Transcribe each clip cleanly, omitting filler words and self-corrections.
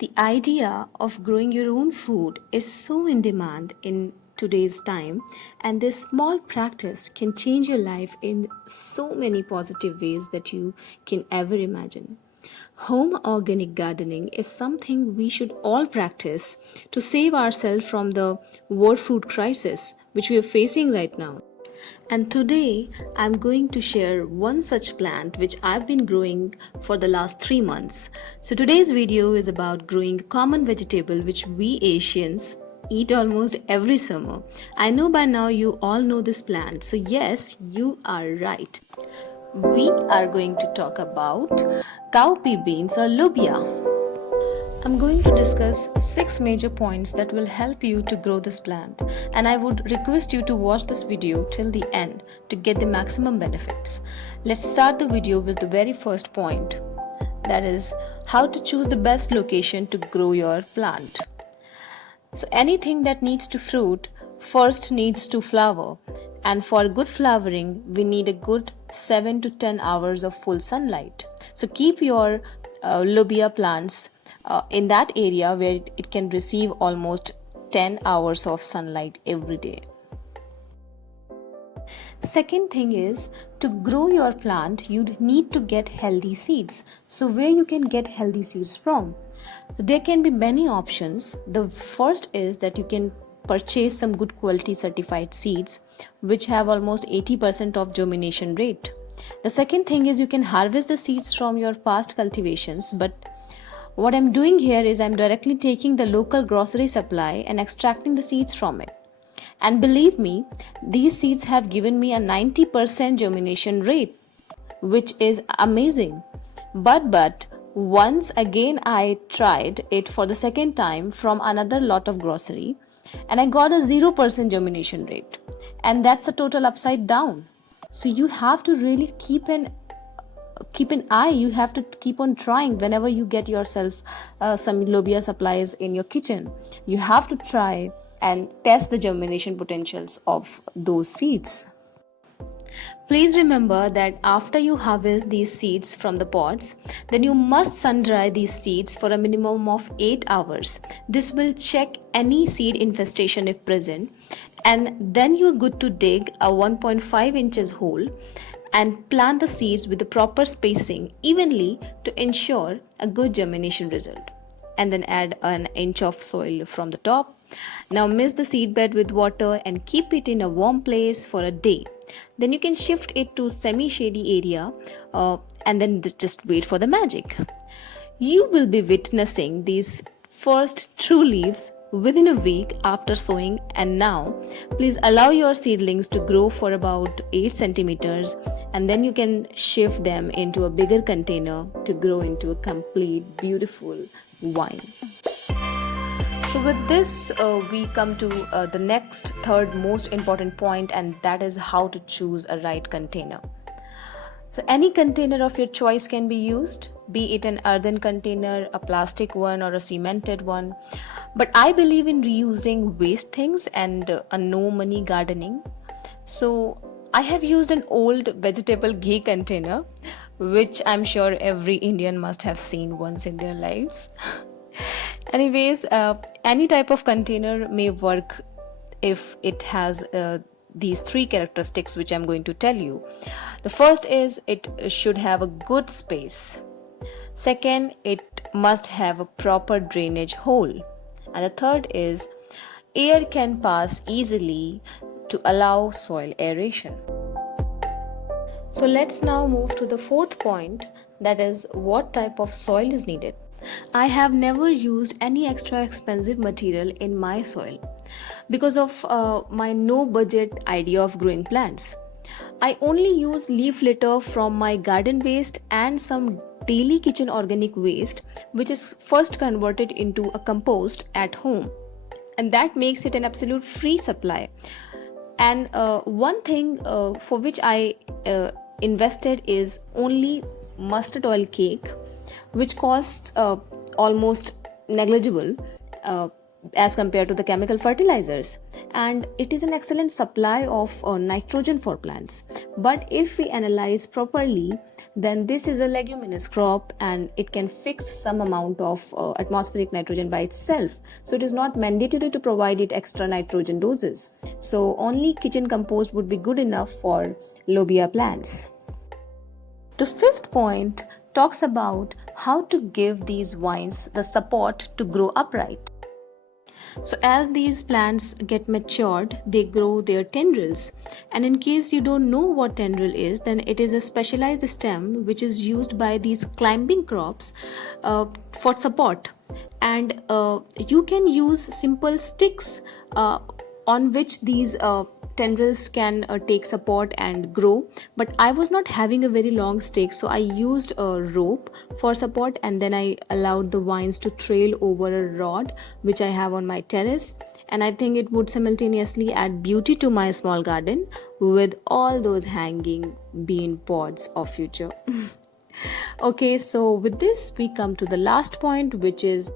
The idea of growing your own food is so in demand in today's time, and this small practice can change your life in so many positive ways that you can ever imagine. Home organic gardening is something we should all practice to save ourselves from the world food crisis which we are facing right now. And today I'm going to share one such plant which I've been growing for the last 3 months. So today's video is about growing a common vegetable which we Asians eat almost every summer. I know by now you all know this plant. So yes, you are right. We are going to talk about cowpea beans or lobia. I'm going to discuss 6 major points that will help you to grow this plant, and I would request you to watch this video till the end to get the maximum benefits. Let's start the video with the very first point, that is how to choose the best location to grow your plant. So anything that needs to fruit first needs to flower, and for good flowering we need a good 7 to 10 hours of full sunlight. So keep your lobia plants in that area where it can receive almost 10 hours of sunlight every day. Second thing is, to grow your plant you need to get healthy seeds. So where you can get healthy seeds from? So there can be many options. The first is that you can purchase some good quality certified seeds which have almost 80% of germination rate. The second thing is you can harvest the seeds from your past cultivations, but what I'm doing here is I'm directly taking the local grocery supply and extracting the seeds from it. And believe me, these seeds have given me a 90% germination rate, which is amazing. But once again I tried it for the second time from another lot of grocery and I got a 0% germination rate. And that's a total upside down. So you have to really keep an eye. You have to keep on trying whenever you get yourself some lobia supplies in your kitchen. You have to try and test the germination potentials of those seeds. Please remember that after you harvest these seeds from the pods, then you must sun dry these seeds for a minimum of 8 hours. This will check any seed infestation if present, and then you're good to dig a 1.5 inches hole and plant the seeds with the proper spacing evenly to ensure a good germination result. And then add an inch of soil from the top. Now mix the seed bed with water and keep it in a warm place for a day. Then you can shift it to semi-shady area and then just wait for the magic. You will be witnessing these first true leaves within a week after sowing, and now please allow your seedlings to grow for about 8 centimeters and then you can shift them into a bigger container to grow into a complete beautiful vine. So with this we come to the next third most important point, and that is how to choose a right container. So any container of your choice can be used, be it an earthen container, a plastic one or a cemented one. But I believe in reusing waste things and a no money gardening. So I have used an old vegetable ghee container, which I'm sure every Indian must have seen once in their lives. Anyways, any type of container may work if it has these 3 characteristics which I'm going to tell you. The first is it should have a good space. Second, it must have a proper drainage hole. And the third is air can pass easily to allow soil aeration. So let's now move to the fourth point, that is what type of soil is needed. I have never used any extra expensive material in my soil because of my no budget idea of growing plants. I only use leaf litter from my garden waste and some daily kitchen organic waste, which is first converted into a compost at home, and that makes it an absolute free supply. And one thing for which I invested is only mustard oil cake, which costs almost negligible. as compared to the chemical fertilizers, and it is an excellent supply of nitrogen for plants. But if we analyze properly, then this is a leguminous crop and it can fix some amount of atmospheric nitrogen by itself, so it is not mandatory to provide it extra nitrogen doses. So only kitchen compost would be good enough for lobia plants. The fifth point talks about how to give these vines the support to grow upright. So as these plants get matured, they grow their tendrils. And in case you don't know what tendril is, then it is a specialized stem which is used by these climbing crops for support. And you can use simple sticks on which these tendrils can take support and grow. But I was not having a very long stick, so I used a rope for support, and then I allowed the vines to trail over a rod which I have on my terrace. And I think it would simultaneously add beauty to my small garden with all those hanging bean pods of future. Okay, so with this we come to the last point, which is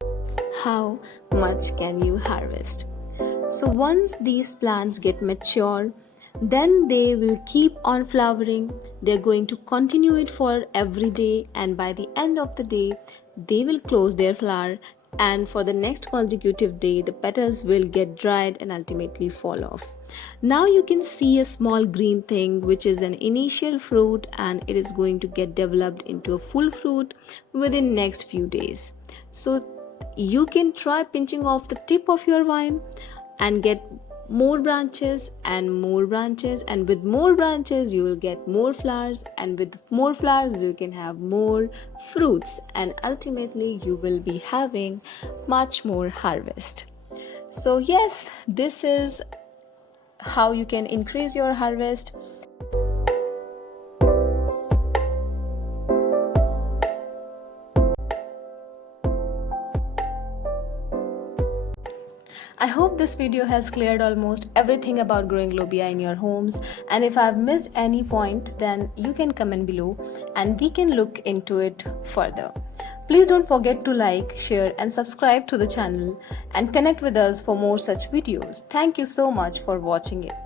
how much can you harvest. So once these plants get mature, then they will keep on flowering. They're going to continue it for every day, and by the end of the day they will close their flower, and for the next consecutive day the petals will get dried and ultimately fall off. Now you can see a small green thing which is an initial fruit, and it is going to get developed into a full fruit within next few days. So you can try pinching off the tip of your vine and get more branches and more branches, and with more branches you will get more flowers, and with more flowers you can have more fruits, and ultimately you will be having much more harvest. So yes, this is how you can increase your harvest. I hope this video has cleared almost everything about growing lobia in your homes, and if I have missed any point, then you can comment below and we can look into it further. Please don't forget to like, share and subscribe to the channel and connect with us for more such videos. Thank you so much for watching it.